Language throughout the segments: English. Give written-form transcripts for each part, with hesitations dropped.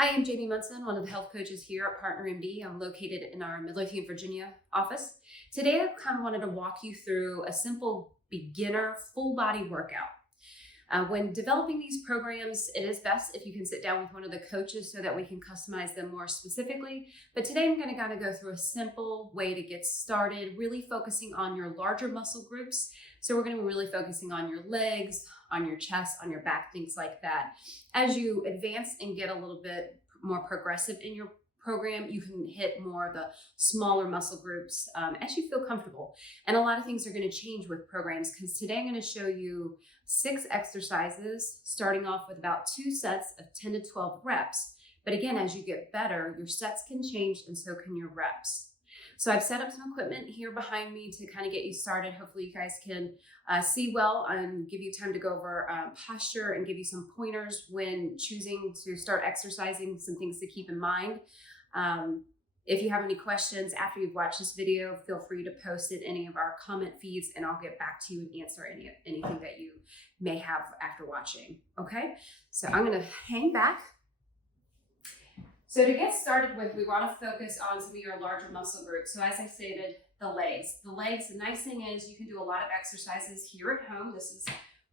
Hi, I'm Jamie Munson, one of the health coaches here at Partner MD. I'm located in our Midlothian, Virginia office. Today, I kind of wanted to walk you through a simple beginner full body workout. When developing these programs, it is best if you can sit down with one of the coaches so that we can customize them more specifically. But today I'm going to kind of go through a simple way to get started, really focusing on your larger muscle groups. So we're going to be really focusing on your legs, on your chest, on your back, things like that. As you advance and get a little bit more progressive in your program, you can hit more of the smaller muscle groups as you feel comfortable. And a lot of things are going to change with programs because today I'm going to show you 6 exercises, starting off with about 2 sets of 10 to 12 reps. But again, as you get better, your sets can change and so can your reps. So I've set up some equipment here behind me to kind of get you started. Hopefully you guys can see well and give you time to go over posture and give you some pointers when choosing to start exercising, some things to keep in mind. If you have any questions after you've watched this video, feel free to post it in any of our comment feeds and I'll get back to you and answer anything that you may have after watching. Okay, so I'm going to hang back. So to get started with, we want to focus on some of your larger muscle groups. So as I stated, the legs. The nice thing is you can do a lot of exercises here at home. This is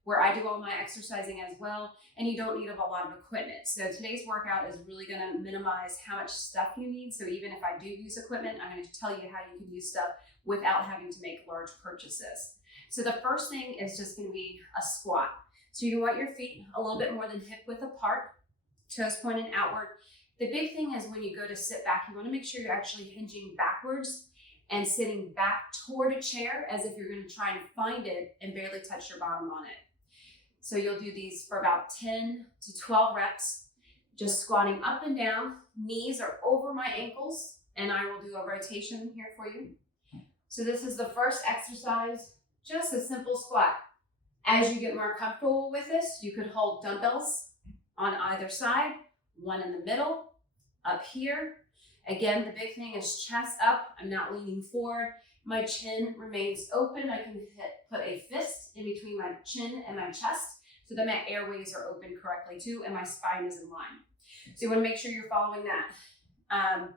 where I do all my exercising as well, and you don't need a lot of equipment. So today's workout is really going to minimize how much stuff you need. So even if I do use equipment, I'm going to tell you how you can use stuff without having to make large purchases. So the first thing is just going to be a squat. So you want your feet a little bit more than hip width apart, toes pointed outward. The big thing is when you go to sit back, you want to make sure you're actually hinging backwards and sitting back toward a chair as if you're going to try and find it and barely touch your bottom on it. So you'll do these for about 10 to 12 reps, just squatting up and down. Knees are over my ankles, and I will do a rotation here for you. So this is the first exercise, just a simple squat. As you get more comfortable with this, you could hold dumbbells on either side, one in the middle, up here. Again, the big thing is chest up. I'm not leaning forward. My chin remains open. I can put a fist in between my chin and my chest so that my airways are open correctly too and my spine is in line. So you want to make sure you're following that.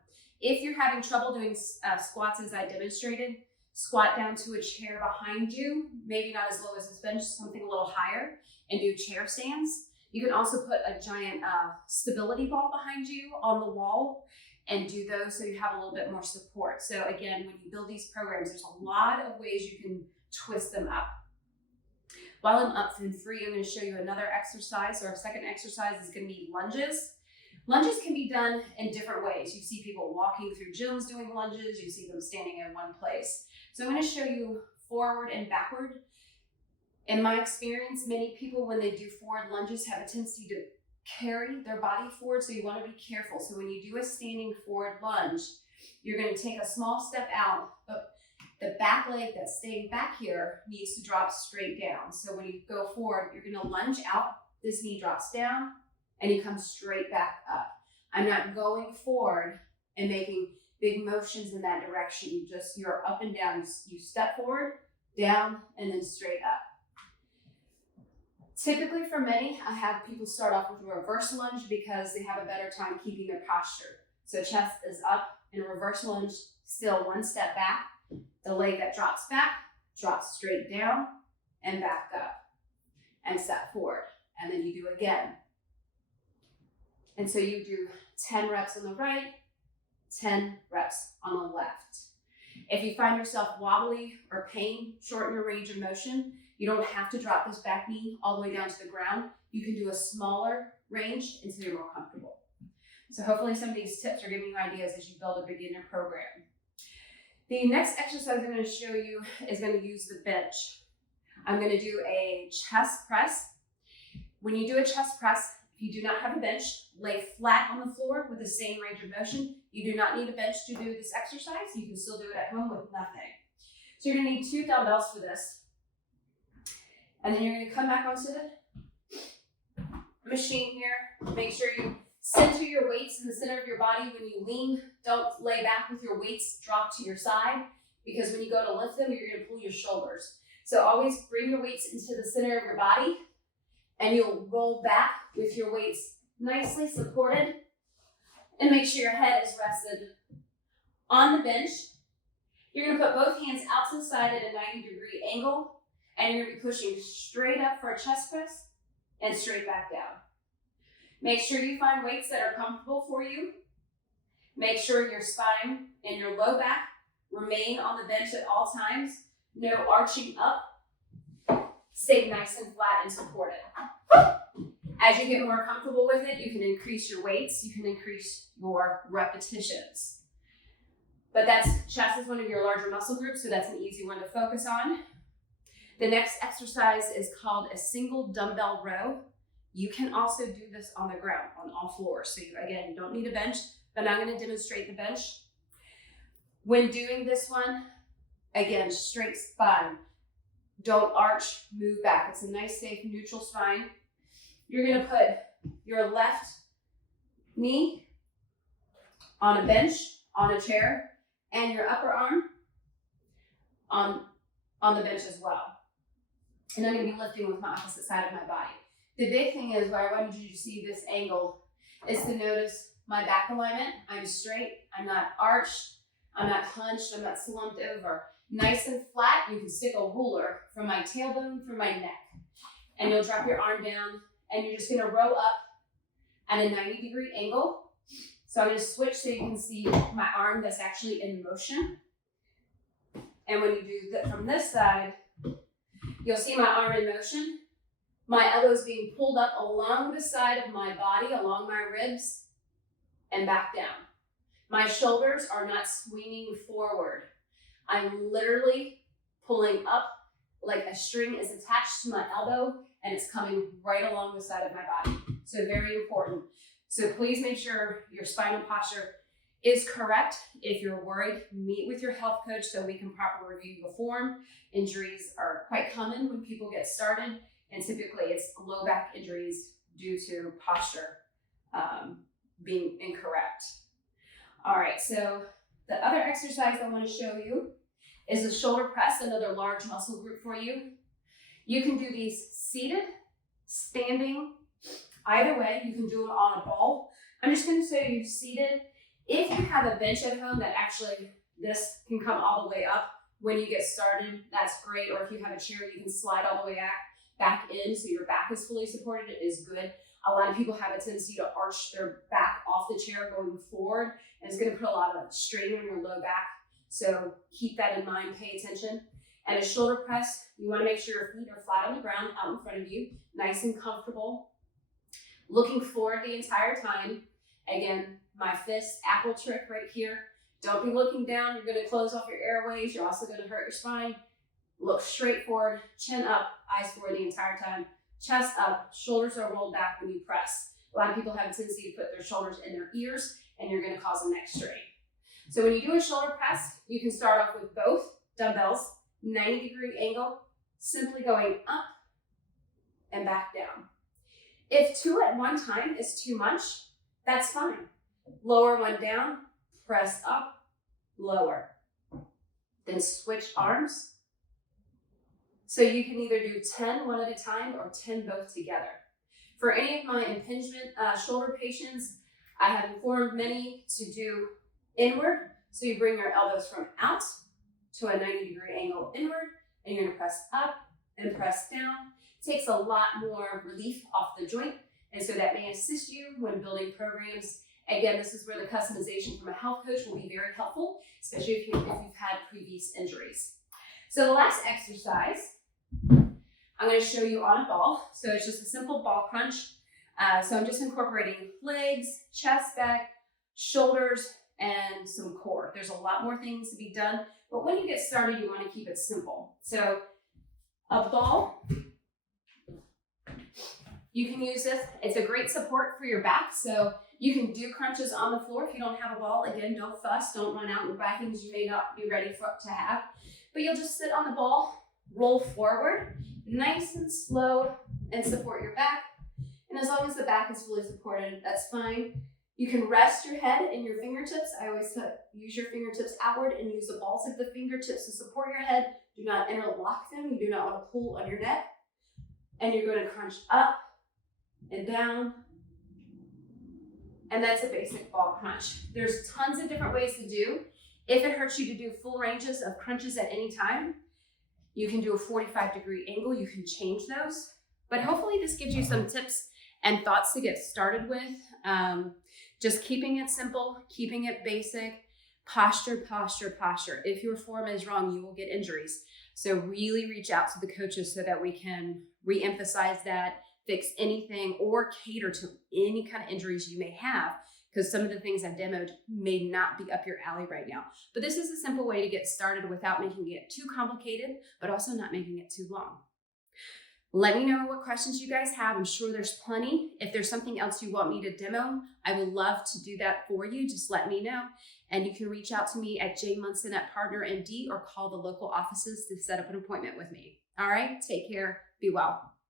If you're having trouble doing squats as I demonstrated, squat down to a chair behind you, maybe not as low as this bench, something a little higher, and do chair stands. You can also put a giant stability ball behind you on the wall and do those so you have a little bit more support. So again, when you build these programs, there's a lot of ways you can twist them up. While I'm up and free, I'm going to show you another exercise. Our second exercise is going to be lunges. Lunges can be done in different ways. You see people walking through gyms doing lunges. You see them standing in one place. So I'm going to show you forward and backward. In my experience, many people, when they do forward lunges, have a tendency to carry their body forward, so you want to be careful. So when you do a standing forward lunge, you're going to take a small step out, but the back leg that's staying back here needs to drop straight down. So when you go forward, you're going to lunge out, this knee drops down, and you come straight back up. I'm not going forward and making big motions in that direction. You're up and down. You step forward, down, and then straight up. Typically for many, I have people start off with a reverse lunge because they have a better time keeping their posture. So chest is up in a reverse lunge, still one step back. The leg that drops back, drops straight down and back up and step forward. And then you do again. And so you do 10 reps on the right, 10 reps on the left. If you find yourself wobbly or pain, shorten your range of motion. You don't have to drop this back knee all the way down to the ground. You can do a smaller range until you're more comfortable. So hopefully some of these tips are giving you ideas as you build a beginner program. The next exercise I'm going to show you is going to use the bench. I'm going to do a chest press. When you do a chest press, if you do not have a bench, lay flat on the floor with the same range of motion. You do not need a bench to do this exercise. You can still do it at home with nothing. So you're going to need 2 dumbbells for this. And then you're going to come back onto the machine here. Make sure you center your weights in the center of your body. When you lean, don't lay back with your weights drop to your side, because when you go to lift them, you're going to pull your shoulders. So always bring your weights into the center of your body, and you'll roll back with your weights nicely supported And make sure your head is rested on the bench. You're gonna put both hands out to the side at a 90-degree angle, and you're gonna be pushing straight up for a chest press and straight back down. Make sure you find weights that are comfortable for you. Make sure your spine and your low back remain on the bench at all times. No arching up. Stay nice and flat and supported. As you get more comfortable with it, you can increase your weights, you can increase your repetitions. But chest is one of your larger muscle groups, so that's an easy one to focus on. The next exercise is called a single dumbbell row. You can also do this on the ground, on all floors. So you don't need a bench, but I'm going to demonstrate the bench. When doing this one, again, straight spine. Don't arch, move back. It's a nice, safe, neutral spine. You're going to put your left knee on a bench, on a chair, and your upper arm on the bench as well. And I'm going to be lifting with my opposite side of my body. The big thing is, where I wanted you to see this angle, is to notice my back alignment. I'm straight, I'm not arched, I'm not hunched, I'm not slumped over. Nice and flat. You can stick a ruler from my tailbone through my neck. And you'll drop your arm down, and you're just going to row up at a 90-degree angle. So I'm going to switch so you can see my arm that's actually in motion. And when you do that from this side, you'll see my arm in motion. My elbows being pulled up along the side of my body, along my ribs, and back down. My shoulders are not swinging forward. I'm literally pulling up like a string is attached to my elbow, and it's coming right along the side of my body. So very important. So please make sure your spinal posture is correct. If you're worried, meet with your health coach so we can properly review the form. Injuries are quite common when people get started, and typically it's low back injuries due to posture being incorrect. All right, so the other exercise I want to show you is the shoulder press, another large muscle group for you. You can do these seated, standing, either way. You can do them on a ball. I'm just going to show you seated. If you have a bench at home that actually this can come all the way up when you get started, that's great. Or if you have a chair, you can slide all the way back in so your back is fully supported. It is good. A lot of people have a tendency to arch their back off the chair going forward, and it's going to put a lot of strain on your low back. So keep that in mind, pay attention. And a shoulder press, you want to make sure your feet are flat on the ground out in front of you, nice and comfortable. Looking forward the entire time. Again, my fist, apple trick right here. Don't be looking down. You're going to close off your airways. You're also going to hurt your spine. Look straight forward, chin up, eyes forward the entire time. Chest up, shoulders are rolled back when you press. A lot of people have a tendency to put their shoulders in their ears, and you're going to cause a neck strain. So when you do a shoulder press, you can start off with both dumbbells, 90-degree angle, simply going up and back down. If two at one time is too much, that's fine. Lower one down, press up, lower. Then switch arms. So you can either do 10 one at a time or 10 both together. For any of my impingement shoulder patients, I have informed many to do inward. So you bring your elbows from out to a 90-degree angle inward, and you're gonna press up and press down. It takes a lot more relief off the joint, and so that may assist you when building programs. Again, this is where the customization from a health coach will be very helpful, especially if you've had previous injuries. So the last exercise, I'm going to show you on a ball. So it's just a simple ball crunch. So I'm just incorporating legs, chest, back, shoulders, and some core. There's a lot more things to be done, but when you get started, you want to keep it simple. So a ball, you can use this. It's a great support for your back. So you can do crunches on the floor. If you don't have a ball, again, no fuss. Don't run out and buy things you may not be ready to have. But you'll just sit on the ball, roll forward, nice and slow, and support your back. And as long as the back is fully supported, that's fine. You can rest your head in your fingertips. I always use your fingertips outward and use the balls of the fingertips to support your head. Do not interlock them. You do not want to pull on your neck. And you're going to crunch up and down and that's a basic ball crunch. There's tons of different ways to do. If it hurts you to do full ranges of crunches at any time, you can do a 45-degree angle. You can change those. But hopefully this gives you some tips and thoughts to get started with. Just keeping it simple, keeping it basic, posture, posture, posture. If your form is wrong, you will get injuries. So really reach out to the coaches so that we can re-emphasize that, fix anything, or cater to any kind of injuries you may have, because some of the things I've demoed may not be up your alley right now. But this is a simple way to get started without making it too complicated, but also not making it too long. Let me know what questions you guys have. I'm sure there's plenty. If there's something else you want me to demo, I would love to do that for you. Just let me know. And you can reach out to me at jmunson@PartnerMD or call the local offices to set up an appointment with me. All right, take care. Be well.